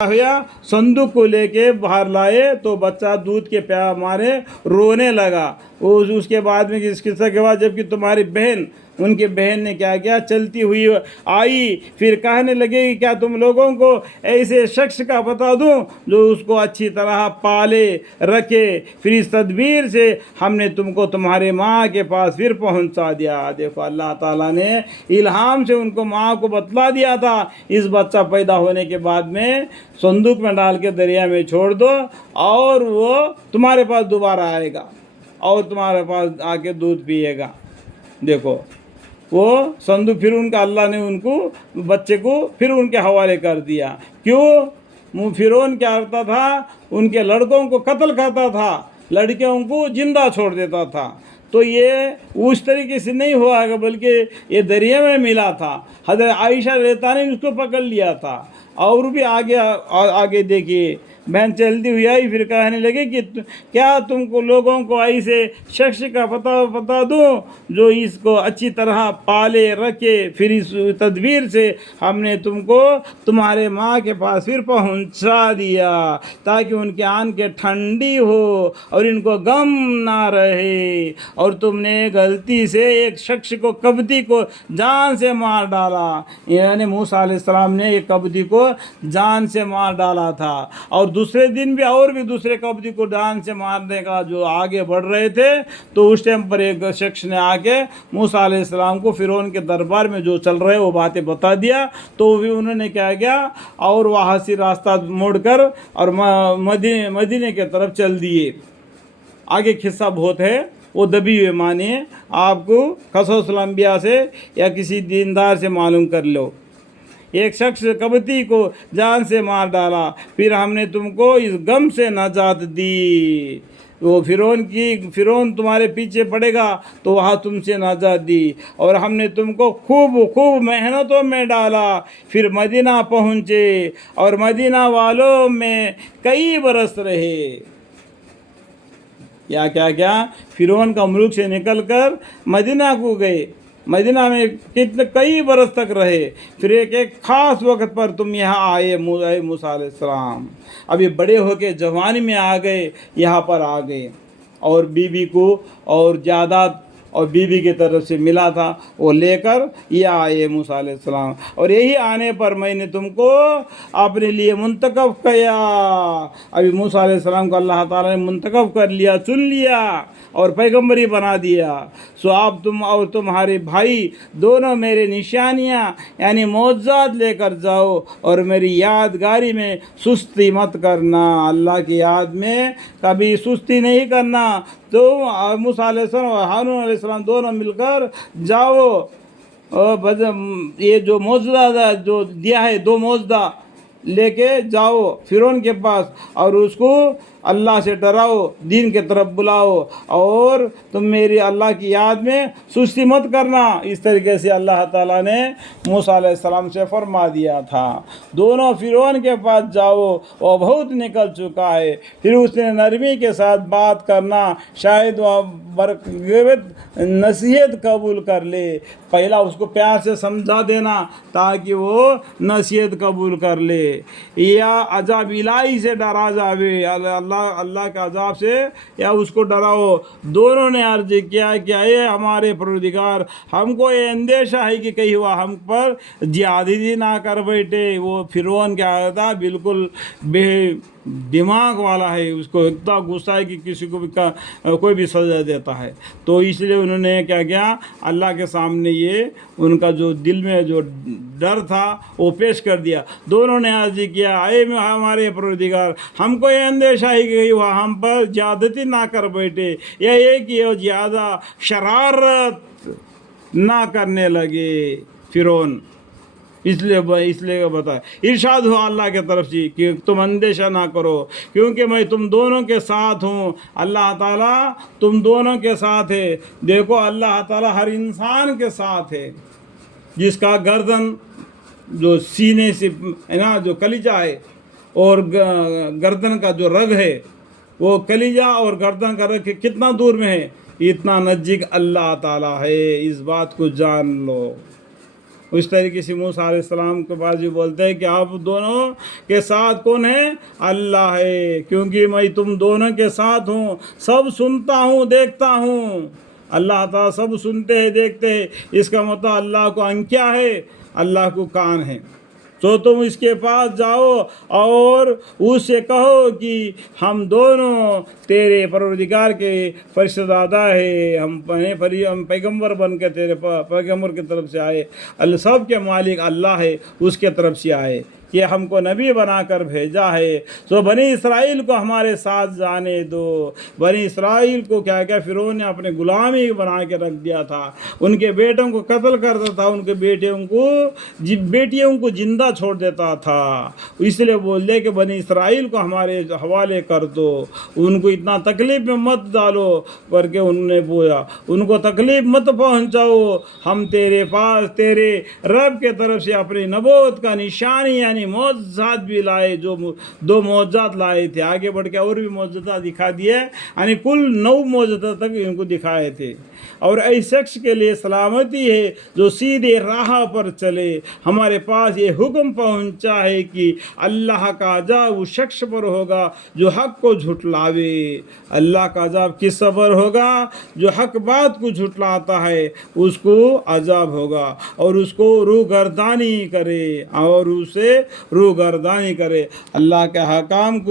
हुआ, संदूक को लेके बाहर लाए तो बच्चा दूध के प्यास मारे रोने लगा। उसके बाद में इस किस्से के बाद जबकि तुम्हारी बहन, उनके बहन ने क्या किया, चलती हुई आई, फिर कहने लगे कि क्या तुम लोगों को ऐसे शख्स का बता दूं जो उसको अच्छी तरह पाले रखे, फिर इस तदबीर से हमने तुमको तुम्हारे माँ के पास फिर पहुंचा दिया। देखो अल्लाह ताला ने इल्हाम से उनको माँ को बतला दिया था, इस बच्चा पैदा होने के बाद में संदूक में डाल के दरिया में छोड़ दो और वो तुम्हारे पास दोबारा आएगा और तुम्हारे पास आके दूध पिएगा। देखो वो संदूक फिर उनका, अल्लाह ने उनको बच्चे को फिर उनके हवाले कर दिया। क्यों? फिरौन क्या करता था, उनके लड़कों को कत्ल करता था, लड़कियों को जिंदा छोड़ देता था। तो ये उस तरीके से नहीं हुआ बल्कि ये दरिया में मिला था। हज़रत आयशा रज़ियल्लाहु ने उसको पकड़ लिया था। और भी आगे देखिए, बहन चलती हुई आई, फिर कहने लगे कि क्या तुमको लोगों को ऐसे शख्स का पता दूं जो इसको अच्छी तरह पाले रखे, फिर इस तदबीर से हमने तुमको तुम्हारे माँ के पास फिर पहुंचा दिया ताकि उनकी आंखें ठंडी हो और इनको गम ना रहे, और तुमने गलती से एक शख्स को, कब्ती को जान से मार डाला। यानी मूसा अलैहिस्सलाम ने एक कब्ती को जान से मार डाला था, और दूसरे दिन भी और भी दूसरे कब्ती को जान से मारने का जो आगे बढ़ रहे थे, तो उस टाइम पर एक शख्स ने आके मूसा अलैहिस्सलाम को फिरौन के दरबार में जो चल रहे वो बातें बता दिया। तो भी उन्होंने क्या किया, और वहाँ से रास्ता मोड़कर और मदीने के तरफ चल दिए। आगे किस्सा बहुत है, वो दबी हुए मानिए, आपको क़ससल अंबिया से या किसी दीनदार से मालूम कर लो। एक शख्स कबती को जान से मार डाला, फिर हमने तुमको इस गम से नजात दी। वो फिरौन तुम्हारे पीछे पड़ेगा तो वहाँ तुमसे नजात दी, और हमने तुमको खूब मेहनतों में डाला, फिर मदीना पहुँचे और मदीना वालों में कई बरस रहे। क्या फिरौन का मुल्क से निकलकर मदीना को गए, मदीना में कितने कई बरस तक रहे, फिर एक ख़ास वक्त पर तुम यहाँ आए मूसा अलैहिस्सलाम, अभी बड़े होके जवानी में आ गए, यहाँ पर आ गए, और बीबी को और जायदाद और बीबी की तरफ से मिला था वो लेकर ये आए मूसा अलैहिस्सलाम। और यही आने पर मैंने तुमको अपने लिए मुंतखब किया। अभी मूसा अलैहिस्सलाम को अल्लाह ताला ने मुंतखब कर लिया, चुन लिया और पैगम्बरी बना दिया। सो आप तुम और तुम्हारे भाई दोनों मेरे निशानियाँ यानी मौजज़ात लेकर जाओ, और मेरी यादगारी में सुस्ती मत करना, अल्लाह की याद में कभी सुस्ती नहीं करना। तो मूसा अलैहिस्सलाम और हारून अलैहिस्सलाम दोनों मिलकर जाओ, ये जो मौजज़ा जो दिया है, 2 मौजज़ा लेके जाओ फिरौन के पास, और उसको अल्लाह से डराओ, दीन के तरफ बुलाओ, और तुम मेरी अल्लाह की याद में सुस्ती मत करना। इस तरीके से अल्लाह ताला ने मूसा अलैहिस्सलाम से फरमा दिया था। दोनों फिरौन के पास जाओ, वो बहुत निकल चुका है, फिर उसने नरमी के साथ बात करना, शायद वह नसीहत कबूल कर ले। पहला उसको प्यार से समझा देना ताकि वो नसीहत कबूल कर ले, या अजाब इलाही से डरा जावे, अल्लाह के अजाब से, या उसको डराओ। दोनों ने अर्ज किया कि ये हमारे परवरदिगार, हमको ये अंदेशा है कि कहीं हुआ हम पर ज्यादती ना कर बैठे। वो फिरौन क्या था, बिल्कुल दिमाग वाला है, उसको इतना गुस्सा है कि किसी को भी कोई भी सजा देता है। तो इसलिए उन्होंने क्या किया, अल्लाह के सामने ये उनका जो दिल में जो डर था वो पेश कर दिया। दोनों ने अर्ज किया, आए में हमारे परवरदिगार, हमको ये अंदेशा है कि वह हम पर ज्यादती ना कर बैठे, या ये कि वो ज़्यादा शरारत ना करने लगे फिरौन। इसलिए बताया, इरशाद हुआ अल्लाह के तरफ से कि तुम अंदेशा ना करो, क्योंकि मैं तुम दोनों के साथ हूँ। अल्लाह ताला तुम दोनों के साथ है। देखो अल्लाह ताला हर इंसान के साथ है, जिसका गर्दन जो सीने से है ना, जो कलीजा है, और गर्दन का जो रग है, वो कलीजा और गर्दन का रग कितना दूर में है, इतना नज़दीक अल्लाह ताला है। इस बात को जान लो। اس طریقے سے موسیٰ علیہ السلام کے پاس بھی بولتے ہیں کہ آپ دونوں کے ساتھ کون ہے؟ اللہ ہے، کیونکہ میں تم دونوں کے ساتھ ہوں، سب سنتا ہوں دیکھتا ہوں۔ اللہ تعالیٰ سب سنتے ہیں دیکھتے ہیں، اس کا مطلب اللہ کو آنکھ کیا ہے؟ اللہ کو کان ہے۔ تو تم اس کے پاس جاؤ اور اس سے کہو کہ ہم دونوں تیرے پروردگار کے فرشتہ ہے، ہم پیغمبر بن کے تیرے پیغمبر کی طرف سے آئے، اللہ سب کے مالک اللہ ہے، اس کے طرف سے آئے کہ ہم کو نبی بنا کر بھیجا ہے، تو بنی اسرائیل کو ہمارے ساتھ جانے دو۔ بنی اسرائیل کو کیا کیا فرعون نے اپنے غلامی بنا کے رکھ دیا تھا، ان کے بیٹوں کو قتل کرتا تھا، ان کے بیٹیوں کو زندہ چھوڑ دیتا تھا۔ اس لیے بول دے کہ بنی اسرائیل کو ہمارے حوالے کر دو، ان کو اتنا تکلیف میں مت ڈالو، کر کے انہوں نے بولا ان کو تکلیف مت پہنچاؤ، ہم تیرے پاس تیرے رب کے طرف سے اپنی نبوت کا نشانی یعنی معجزات بھی لائے، جو 2 معجزات لائے تھے، آگے بڑھ کے اور بھی معجزات دکھا دیے، یعنی کل 9 معجزات تک ان کو دکھائے تھے۔ اور ایسے شخص کے لیے سلامتی ہے جو سیدھے راہ پر چلے۔ ہمارے پاس یہ حکم پہنچا ہے کہ اللہ کا عذاب اس شخص پر ہوگا جو حق کو جھٹلاوے۔ اللہ کا عذاب کس پر ہوگا؟ جو حق بات کو جھٹلاتا ہے اس کو عذاب ہوگا، اور اس کو روگردانی کرے اور اسے روگردانی کرے۔ اللہ کے حکام کو